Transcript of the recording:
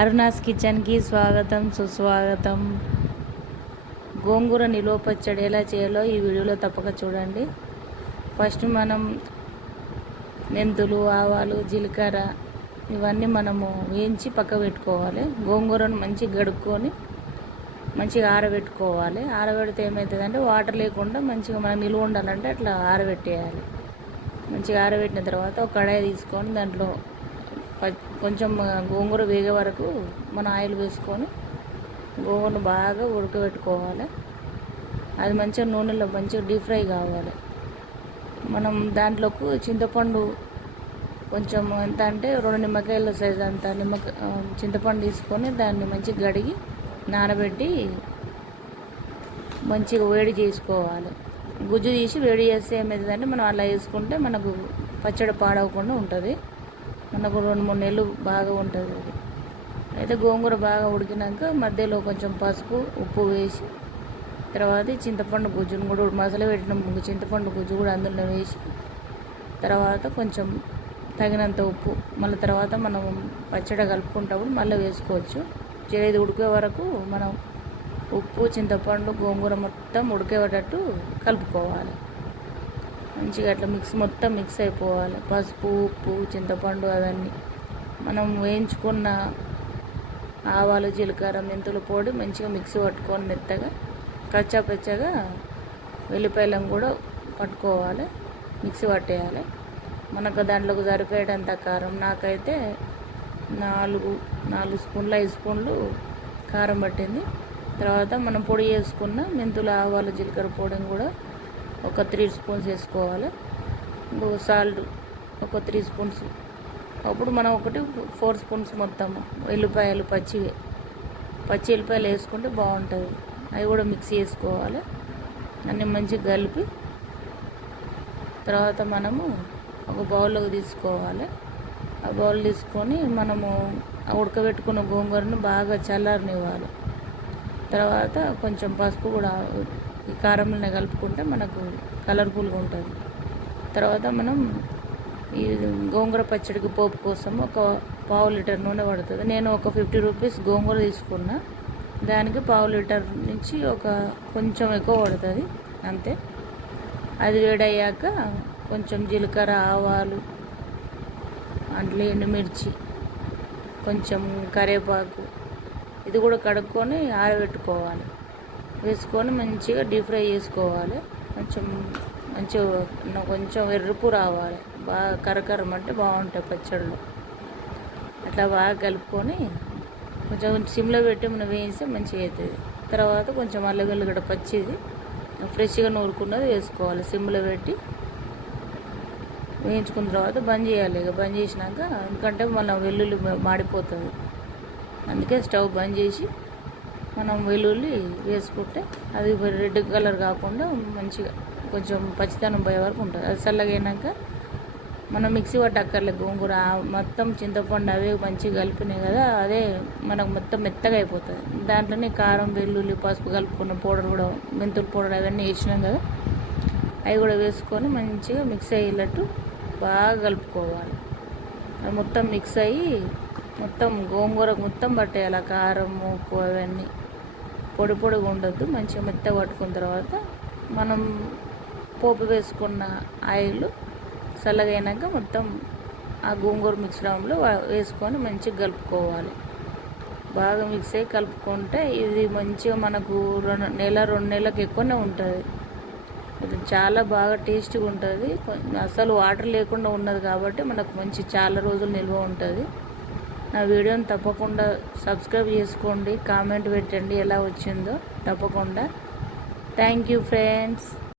అరుణాస్ కిచెన్కి స్వాగతం సుస్వాగతం. గోంగూర నిలువ పచ్చడి ఎలా చేయాలో ఈ వీడియోలో తప్పక చూడండి. ఫస్ట్ మనం మెంతులు, ఆవాలు, జీలకర్ర ఇవన్నీ మనము వేయించి పక్క పెట్టుకోవాలి. గోంగూరను మంచిగా గడుక్కొని మంచిగా ఆరబెట్టుకోవాలి. ఆరబెడితే ఏమవుతుందంటే వాటర్ లేకుండా మంచిగా మనం నిలువ ఉండాలంటే అట్లా ఆరబెట్టేయాలి. మంచిగా ఆరబెట్టిన తర్వాత ఒక కడాయి తీసుకొని దాంట్లో కొంచెం గోంగూర వేగే వరకు మన ఆయిల్ వేసుకొని గోంగూరను బాగా ఉడకబెట్టుకోవాలి. అది మంచిగా నూనెలో మంచిగా డీప్ ఫ్రై కావాలి. మనం దాంట్లోకి చింతపండు కొంచెం ఎంత అంటే 2 నిమ్మకాయల సైజు అంత చింతపండు తీసుకొని దాన్ని మంచిగా కడిగి నానబెట్టి మంచిగా వేడి చేసుకోవాలి. గుజ్జు తీసి వేడి చేస్తే ఏమవుతుందంటే మనం అలా వేసుకుంటే మనకు పచ్చడి పాడవకుండా ఉంటుంది. మనకు 2-3 నెలలు బాగా ఉంటుంది. అది అయితే గోంగూర బాగా ఉడికినాక మధ్యలో కొంచెం పసుపు, ఉప్పు వేసి తర్వాత చింతపండు గుజ్జును కూడా మసాలా పెట్టిన చింతపండు గుజ్జు కూడా అందులో వేసి తర్వాత కొంచెం తగినంత ఉప్పు మళ్ళీ తర్వాత మనం పచ్చడి కలుపుకుంటప్పుడు మళ్ళీ వేసుకోవచ్చు. ఇది ఉడికే వరకు మనం ఉప్పు, చింతపండు, గోంగూర మొత్తం ఉడికేటట్టు కలుపుకోవాలి. మంచిగా అట్లా మొత్తం మిక్స్ అయిపోవాలి. పసుపు, ఉప్పు, చింతపండు అవన్నీ మనం వేయించుకున్న ఆవాలు, జీలకర్ర, మెంతుల పొడి మంచిగా మిక్సీ పట్టుకొని మెత్తగా కచ్చాపచ్చగా వెల్లిపాయలను కూడా పట్టుకోవాలి, మిక్సీ పట్టేయాలి. మనకు దాంట్లోకి సరిపోయేటంత కారం నాకైతే 4 స్పూన్లు 5 స్పూన్లు కారం పట్టింది. తర్వాత మనం పొడి చేసుకున్న మెంతులు, ఆవాలు, జీలకర్ర పొడిని కూడా ఒక 3 స్పూన్స్ వేసుకోవాలి. సాల్ట్ ఒక 3 స్పూన్స్. అప్పుడు మనం 4 స్పూన్స్ మొత్తం ఎల్లిపాయలు పచ్చి ఎల్లిపాయలు వేసుకుంటే బాగుంటుంది. అవి కూడా మిక్స్ చేసుకోవాలి. అన్నీ మంచిగా కలిపి తర్వాత మనము ఒక బౌల్లోకి తీసుకోవాలి. ఆ బౌల్ తీసుకొని మనము ఉడకబెట్టుకున్న గోంగూరను బాగా చల్లారనివ్వాలి. తర్వాత కొంచెం పసుపు కూడా ఈ కారంలోనే కలుపుకుంటే మనకు కలర్ఫుల్గా ఉంటుంది. తర్వాత మనం ఈ గోంగూర పచ్చడికి పోపు కోసం ఒక 1/2 లీటర్ నూనె పడుతుంది. నేను ఒక 50 రూపీస్ గోంగూర తీసుకున్నా. దానికి 1/2 లీటర్ నుంచి కొంచెం ఎక్కువ పడుతుంది అంతే. అది వేడయ్యాక కొంచెం జీలకర్ర, ఆవాలు, అంట్లో ఎండుమిర్చి, కొంచెం కరివేపాకు ఇది కూడా కడుక్కొని ఆరబెట్టుకోవాలి. వేసుకొని మంచిగా డీప్ ఫ్రై చేసుకోవాలి. కొంచెం ఎరుపు రావాలి. బాగా కరకరమంటే బాగుంటాయి పచ్చళ్ళు. అట్లా బాగా కలుపుకొని కొంచెం సిమ్లో పెట్టి మనం వేయిస్తే మంచిగా అవుతుంది. తర్వాత కొంచెం అల్లం వెల్లిగడ్డ పచ్చిది ఫ్రెష్గా నూరుకున్నది వేసుకోవాలి. సిమ్లో పెట్టి వేయించుకున్న తర్వాత బంద్ చేయాలి. ఇక బంద్ చేసినాక ఎందుకంటే మళ్ళీ వెల్లుల్లి మాడిపోతుంది. అందుకే స్టవ్ బంద్ చేసి మనం వెల్లుల్లి వేసుకుంటే అది రెడ్ కలర్ కాకుండా మంచిగా కొంచెం పచ్చితనం పోయే వరకు ఉంటుంది. అది చల్లగా అయినాక మనం మిక్సీ పట్టక్కర్లేదు. గోంగూర మొత్తం చింతపండు అవే మంచిగా కలిపినాయి కదా, అదే మనకు మొత్తం మెత్తగా అయిపోతుంది. దాంట్లోనే కారం, వెల్లుల్లి, పసుపు కలుపుకున్న పౌడర్ కూడా మెంతుల పౌడర్ అవన్నీ వేసినాం కదా, అవి కూడా వేసుకొని మంచిగా మిక్స్ అయ్యేటట్టు బాగా కలుపుకోవాలి. అది మొత్తం మిక్స్ అయ్యి మొత్తం గోంగూరకు మొత్తం పట్టేయాలి. కారం, ఉప్పు అవన్నీ పొడిగా ఉండొద్దు. మంచిగా మెత్తగా పట్టుకున్న తర్వాత మనం పోపు వేసుకున్న ఆయిల్ చల్లగైనాక మొత్తం ఆ గోంగూర మిశ్రమంలో వేసుకొని మంచిగా కలుపుకోవాలి. బాగా మిక్స్ అయ్యి కలుపుకుంటే ఇది మంచిగా మనకు 2 నెలలకు ఎక్కువనే ఉంటుంది. ఇది చాలా బాగా టేస్టీగా ఉంటుంది. అసలు వాటర్ లేకుండా ఉన్నది కాబట్టి మనకు చాలా రోజులు నిల్వ ఉంటుంది. నా వీడియోని తప్పకుండా సబ్స్క్రైబ్ చేసుకోండి, కామెంట్ పెట్టండి ఎలా వచ్చిందో తప్పకుండా. Thank you friends.